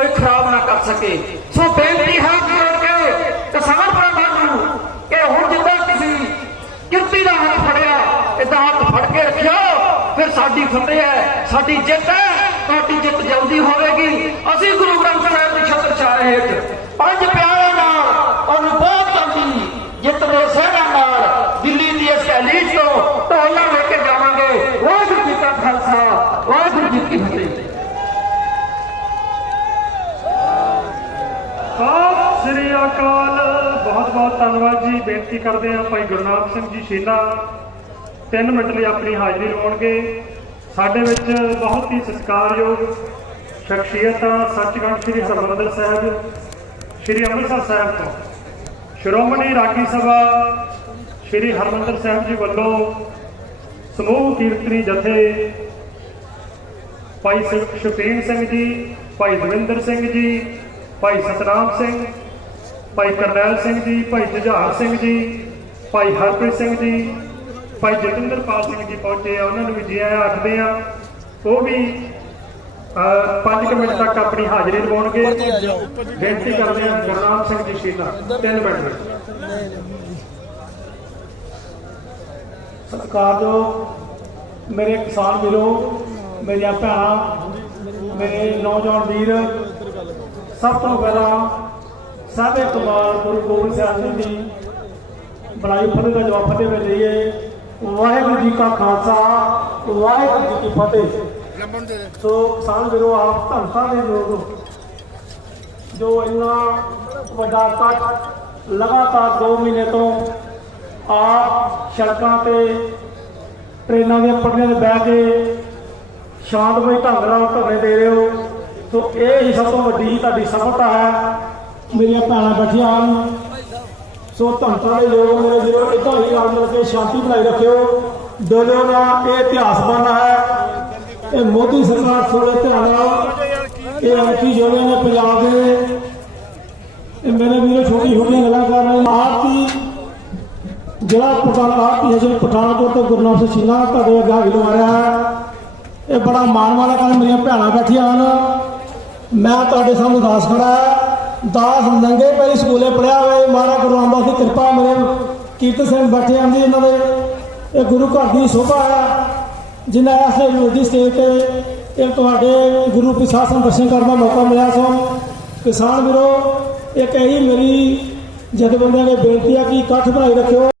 ਕੋਈ ਖਰਾਬ ਨਾ ਕਰ ਸਕੇ। ਸੋ ਬੇਨਤੀ ਹੈ ਕਿ ਕੇ ਕਿਸਾਨ ਭਰਾਵਾਂ ਨੂੰ ਕਿ ਹੁਣ ਜਿੱਦਾਂ ਤੁਸੀਂ ਕਿਰਤੀ ਦਾ ਹੱਥ ਫੜਿਆ ਇਦਾਂ ਹੱਥ ਫੜ ਕੇ ਰੱਖਿਓ ਫਿਰ ਸਾਡੀ ਫਤਿਹ ਹੈ, ਸਾਡੀ ਜਿੱਤ ਹੈ, ਤੁਹਾਡੀ ਜਿੱਤ ਜਲਦੀ ਹੋਵੇਗੀ। ਅਸੀਂ ਗੁਰੂ ਗ੍ਰੰਥ ਸਾਹਿਬ ਦੀ ਛਤਰ ਰਹੇ ਹਾਂ। ਪੰਜ ਪਿਆਰਿਆਂ ਨਾਲ ਉਹਨੂੰ ਬਹੁਤ ਤੰਗੀ ਜਿੱਤ ਦੇ ਸਹਿਣਾ ਨਾਲ ਦਿੱਲੀ ਦੀ ਇਸ ਐਲੀਟ ਤੋਂ ਢੋਲਾ ਲੈ ਕੇ ਜਾਵਾਂਗੇ। ਵਾਹਿਗੁਰੂ ਜੀ ਕਾ ਖਾਲਸਾ। ਬਹੁਤ ਧੰਨਵਾਦ ਜੀ। ਬੇਨਤੀ ਕਰਦੇ ਹਾਂ ਭਾਈ ਗੁਰਨਾਮ ਸਿੰਘ ਜੀ ਸ਼ੀਲਾ 3 ਮਿੰਟ ਲਈ ਆਪਣੀ ਹਾਜ਼ਰੀ ਲਵਾਉਣਗੇ। ਸਾਡੇ ਵਿੱਚ ਬਹੁਤ ਹੀ ਸਤਿਕਾਰਯੋਗ ਸ਼ਖਸੀਅਤਾਂ ਸੱਚਖੰਡ ਸ੍ਰੀ ਹਰਿਮੰਦਰ ਸਾਹਿਬ, ਸ੍ਰੀ ਅੰਮ੍ਰਿਤਸਰ ਸਾਹਿਬ ਤੋਂ ਸ਼੍ਰੋਮਣੀ ਰਾਗੀ ਸਭਾ ਸ੍ਰੀ ਹਰਿਮੰਦਰ ਸਾਹਿਬ ਜੀ ਵੱਲੋਂ ਸਮੂਹ ਕੀਰਤਨੀ ਜਥੇ ਭਾਈ ਸ- ਸਿੰਘ ਜੀ, ਭਾਈ ਦਵਿੰਦਰ ਸਿੰਘ ਜੀ, ਭਾਈ ਸਤਨਾਮ ਸਿੰਘ ਭਾਈ ਕਰਨੈਲ ਸਿੰਘ ਜੀ ਭਾਈ ਜੁਝਾਰ ਸਿੰਘ ਜੀ ਭਾਈ ਹਰਪ੍ਰੀਤ ਸਿੰਘ ਜੀ ਭਾਈ ਜਤਿੰਦਰਪਾਲ ਸਿੰਘ ਜੀ ਪਹੁੰਚੇ ਆ। ਉਹਨਾਂ ਨੂੰ ਵੀ ਜੀ ਆਇਆਂ ਆਖਦੇ ਆ। ਉਹ ਵੀ 5 ਮਿੰਟ ਤੱਕ ਆਪਣੀ ਹਾਜ਼ਰੀ ਲਵਾਉਣਗੇ ਬੇਨਤੀ ਕਰਦੇ ਆ ਗੁਰਨਾਮ ਸਿੰਘ ਜੀ ਸ਼ੀਲਾ 3 ਮਿੰਟ। ਵਿੱਚ ਸਤਿਕਾਰਯੋਗ ਮੇਰੇ ਕਿਸਾਨ ਵੀਰੋ ਮੇਰੀਆਂ ਭੈਣਾਂ ਮੇਰੇ ਨੌਜਵਾਨ ਵੀਰ ਸਭ ਤੋਂ ਪਹਿਲਾਂ ਸਾਦੇ ਕੁਮਾਰ ਗੁਰੂ ਗੋਬਿੰਦ ਸਾਹਿਬ ਜੀ ਦੀ ਬਣਾਈ ਫਤਿਹ ਦਾ ਜਵਾਬ ਫਤਿਹ ਵਿੱਚ ਲਈਏ ਵਾਹਿਗੁਰੂ ਜੀ ਕਾ ਖਾਲਸਾ, ਵਾਹਿਗੁਰੂ ਜੀ ਕੀ ਫਤਿਹ। ਸੋ ਕਿਸਾਨ ਵੀਰੋ, ਆਪ ਧੰਨਤਾ ਦੇ ਲੋਕ ਜੋ ਇੰਨਾ ਵੱਡਾ ਇਕੱਠ ਲਗਾਤਾਰ 2 ਮਹੀਨੇ ਤੋਂ ਆਪ ਸੜਕਾਂ ਤੇ ਟ੍ਰੇਨਾਂ ਦੀਆਂ ਪਟੜੀਆਂ ਤੇ ਬਹਿ ਕੇ ਸ਼ਾਂਤਮਈ ਢੰਗ ਨਾਲ ਧਰਨੇ ਦੇ ਰਹੇ ਹੋ। ਸੋ ਇਹ ਹੀ ਸਭ ਤੋਂ ਵੱਡੀ ਤੁਹਾਡੀ ਸਫਲਤਾ ਹੈ। ਮੇਰੀਆਂ ਭੈਣਾਂ ਬੈਠੀਆਂ ਹਨ। ਸੋ ਧੰਨਤਾ ਦੇ ਲੋਕ ਮੇਰੇ ਵੀਰੋ ਇਦਾਂ ਹੀ ਰਲ ਮਿਲ ਕੇ ਸ਼ਾਂਤੀ ਬਣਾਈ ਰੱਖਿਓ। ਡੋਲਿਓ ਦਾ ਇਹ ਇਤਿਹਾਸ ਬਣਨਾ ਹੈ। ਇਹ ਮੋਦੀ ਸਰਕਾਰ ਥੋੜੇ ਧਿਆਨ ਨਾਲ ਇਹ ਐਂਟੀ ਜੋੜਿਆਂ ਨੇ ਪੰਜਾਬ ਦੇ ਇਹ ਮੇਰੇ ਵੀਰੋ ਛੋਟੀ ਛੋਟੀਆਂ ਗੱਲਾਂ ਕਰ ਰਹੇ ਆਰਤੀ ਜਿਹੜਾ ਪਠਾਨ ਆਰਤੀ ਹਜੇ ਪਠਾਨਕੋਟ ਤੋਂ ਗੁਰਨਾਮ ਸਿੰਘ ਸਿੰਘਾ ਤੁਹਾਡੇ ਅੱਗੇ ਹਾਜ਼ਰ ਰਿਹਾ ਹੈ। ਇਹ ਬੜਾ ਮਾਣ ਵਾਲਾ ਕੰਮ ਮੇਰੀਆਂ ਭੈਣਾਂ ਬੈਠੀਆਂ ਹਨ। ਮੈਂ ਤੁਹਾਡੇ ਸਾਹਮਣੇ ਦਾਸ ਖੜਾ ਹੈ। ਦਾਸ ਨੰਗੇ ਪੈਰੀ ਸਕੂਲੇ ਪੜਿਆ ਹੋਏ ਮਹਾਰਾਜ ਗੁਰੂ ਰਾਮਦਾਸ ਦੀ ਕਿਰਪਾ ਮੇਰੇ ਕੀਰਤ ਸਿੰਘ ਬੈਠੇ ਆਂ ਇਹਨਾਂ ਦੇ ਇਹ ਗੁਰੂ ਘਰ ਦੀ ਸ਼ੋਭਾ ਹੈ ਜਿਨ੍ਹਾਂ ਐਸੇ ਵਿਰੋਧੀ ਸਟੇਜ ਤੇ ਇਹ ਤੁਹਾਡੇ ਗੁਰੂ ਪ੍ਰਸ਼ਾਸਨ ਦਰਸ਼ਨ ਕਰਨ ਦਾ ਮੌਕਾ ਮਿਲਿਆ ਸੋ, ਕਿਸਾਨ ਵੀਰੋ, ਇੱਕ ਇਹੀ ਮੇਰੀ ਜਥੇਬੰਦੀਆਂ ਨੇ ਬੇਨਤੀ ਹੈ ਕਿ ਇਕੱਠ ਬਣਾਈ ਰੱਖਿਓ।